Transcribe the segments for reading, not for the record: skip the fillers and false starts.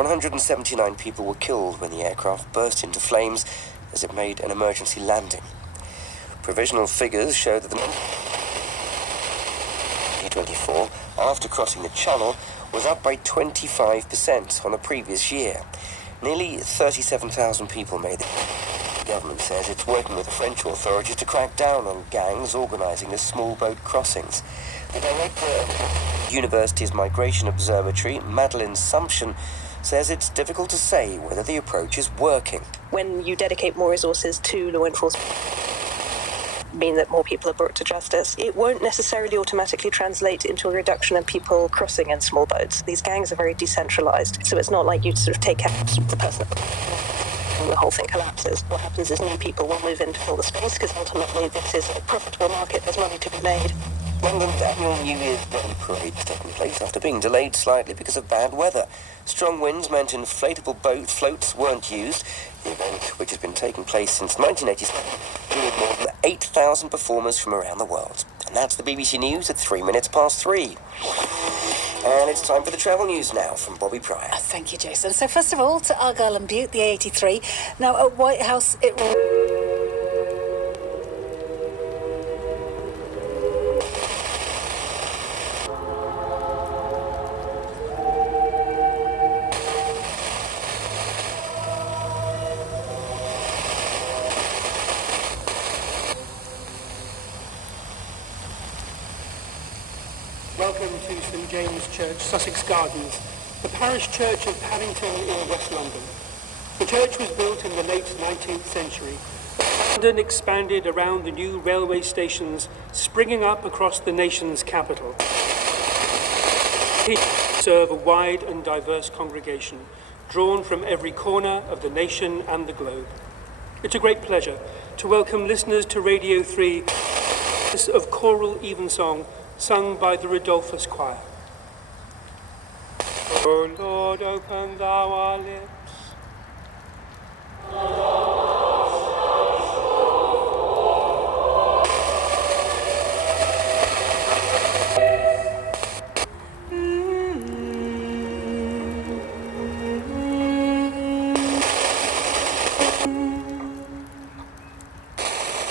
179 people were killed when the aircraft burst into flames as it made an emergency landing. Provisional figures show that the 24, after crossing the channel, was up by 25% on the previous year. Nearly 37,000 people made it. The government says it's working with the French authorities to crack down on gangs organising the small boat crossings. The director of the university's Migration Observatory, Madeleine Sumption, says it's difficult to say whether the approach is working. When you dedicate more resources to law enforcement, mean that more people are brought to justice, it won't necessarily automatically translate into a reduction in people crossing in small boats. These gangs are very decentralized, so it's not like you sort of take out the person and the whole thing collapses. What happens is new people will move in to fill the space, because ultimately this is a profitable market, there's money to be made. London's annual New Year's Day parade has taken place after being delayed slightly because of bad weather. Strong winds meant inflatable boat floats weren't used. The event, which has been taking place since 1987, drew more than 8,000 performers from around the world. And that's the BBC News at 3:03. And it's time for the travel news now from Bobby Pryor. Thank you, Jason. So first of all, to Argyll and Bute, the A83. Now at White House, it will... Welcome to St James Church, Sussex Gardens, the parish church of Paddington in West London. The church was built in the late 19th century. London expanded around the new railway stations springing up across the nation's capital. They serve a wide and diverse congregation, drawn from every corner of the nation and the globe. It's a great pleasure to welcome listeners to Radio 3 of choral evensong sung by the Rodolphus Choir. O Lord, open thou our lips.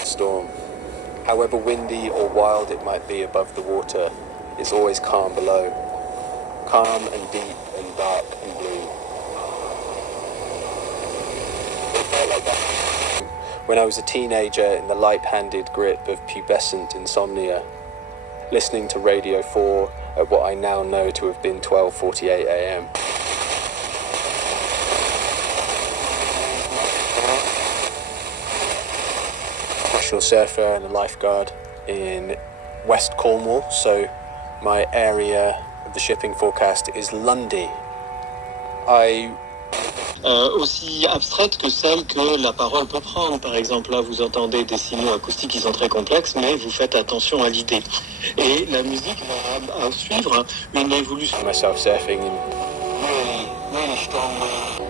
Storm. However windy or wild it might be above the water, it's always calm below. Calm and deep and dark and blue. It felt like that when I was a teenager in the light-handed grip of pubescent insomnia, listening to Radio 4 at what I now know to have been 12:48 a.m. Professional surfer and a lifeguard in West Cornwall, so my area of the shipping forecast is Lundy. Aussi abstraite que celle que la parole peut prendre. Par exemple, là, vous entendez des signaux acoustiques qui sont très complexes, mais vous faites attention à l'idée. Et la musique va suivre une évolution. Myself surfing in really strong wind.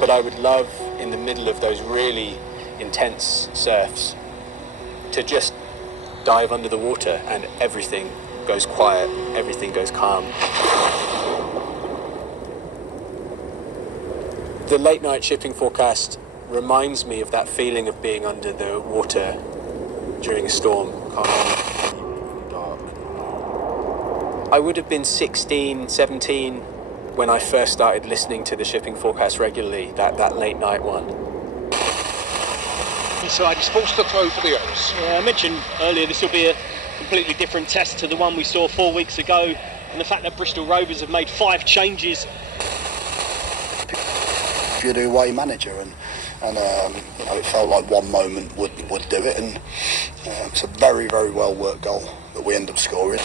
But I would love, in the middle of those really intense surfs, to just dive under the water and everything goes quiet, everything goes calm. The late night shipping forecast reminds me of that feeling of being under the water during a storm, calm, dark. I would have been 16, 17 when I first started listening to the shipping forecast regularly, that late night one. Inside, he's forced the throw for the O's. Yeah, I mentioned earlier this will be a completely different test to the one we saw 4 weeks ago, and the fact that Bristol Rovers have made 5 changes. You're the away manager, and it felt like one moment would do it, and it's a very, very well worked goal that we end up scoring.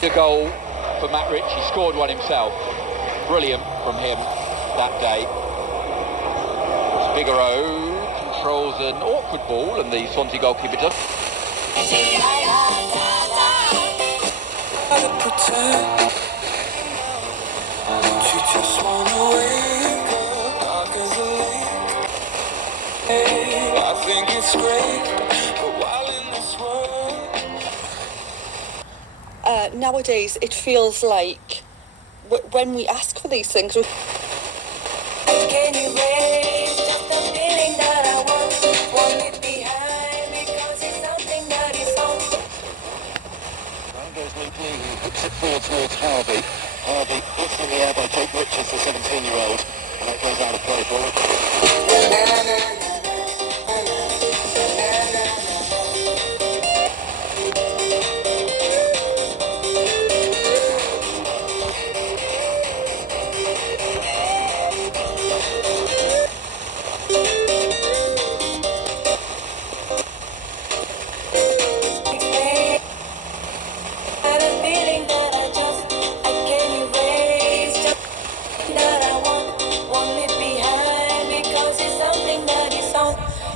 The goal for Matt Rich, he scored one himself. Brilliant from him that day. Figaro controls an awkward ball, and the Swansea goalkeeper does. To just it's great, but while in this world. Nowadays, it feels like when we ask for these things. Can you raise just the feeling that I want it behind, because it's something that is on. Round goes Luke Lee, who puts it forward towards Harvey. Harvey hits in the air by Jake Richards, the 17-year-old, and that goes out of play for it.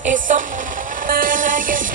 It's something I guess.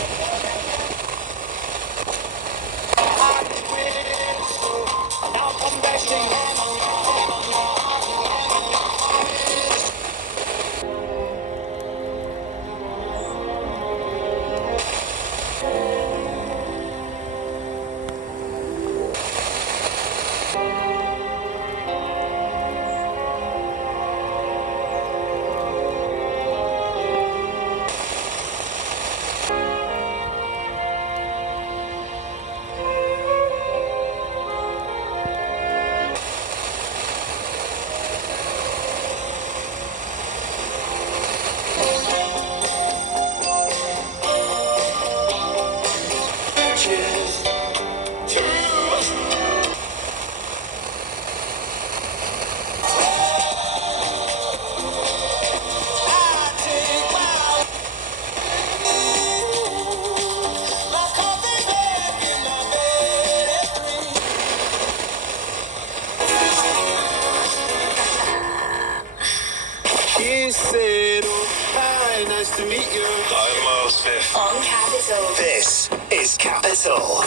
Hi, nice to meet you. I'm Miles Fifth. On Capital. This is Capital.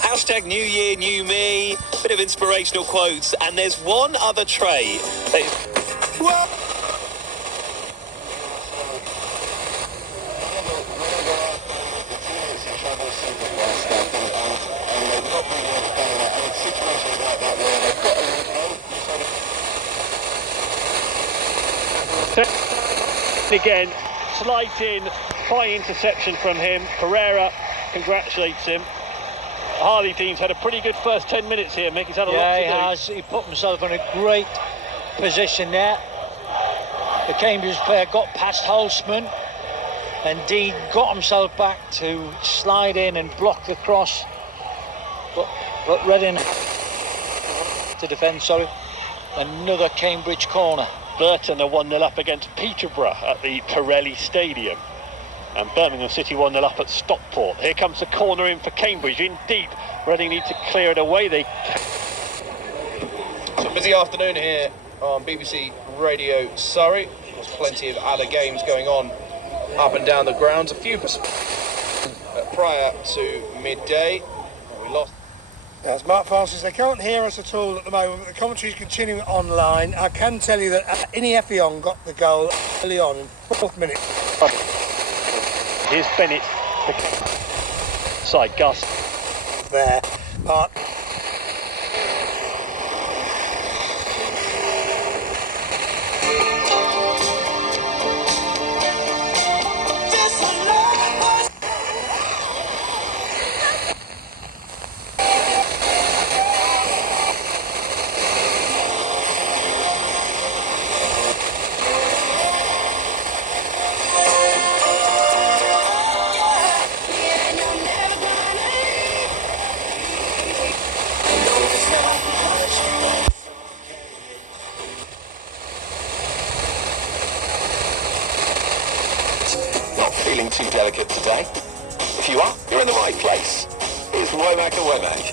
Hashtag New Year, New Me, bit of inspirational quotes, and there's one other trait that is... Again, slides in, high interception from him. Pereira congratulates him. Harley Dean's had a pretty good first 10 minutes here, Mick. He's had a lot to do. Yeah, he has. He put himself in a great position there. The Cambridge player got past Holzman and Dean got himself back to slide in and block the cross. But Reading to defend, another Cambridge corner. Burton are 1-0 up against Peterborough at the Pirelli Stadium. And Birmingham City 1-0 up at Stockport. Here comes the corner in for Cambridge, in deep. Reading need to clear it away. So busy afternoon here on BBC Radio Surrey. There's plenty of other games going on up and down the grounds. A few prior to midday. We lost. As Mark Francis, they can't hear us at all at the moment, but the commentary is continuing online. I can tell you that Ini Effiong got the goal early on in 4th minute. Here's Bennett. Side Gus. There. Mark. Feeling too delicate today? If you are, you're in the right place. It's Womack and Womack.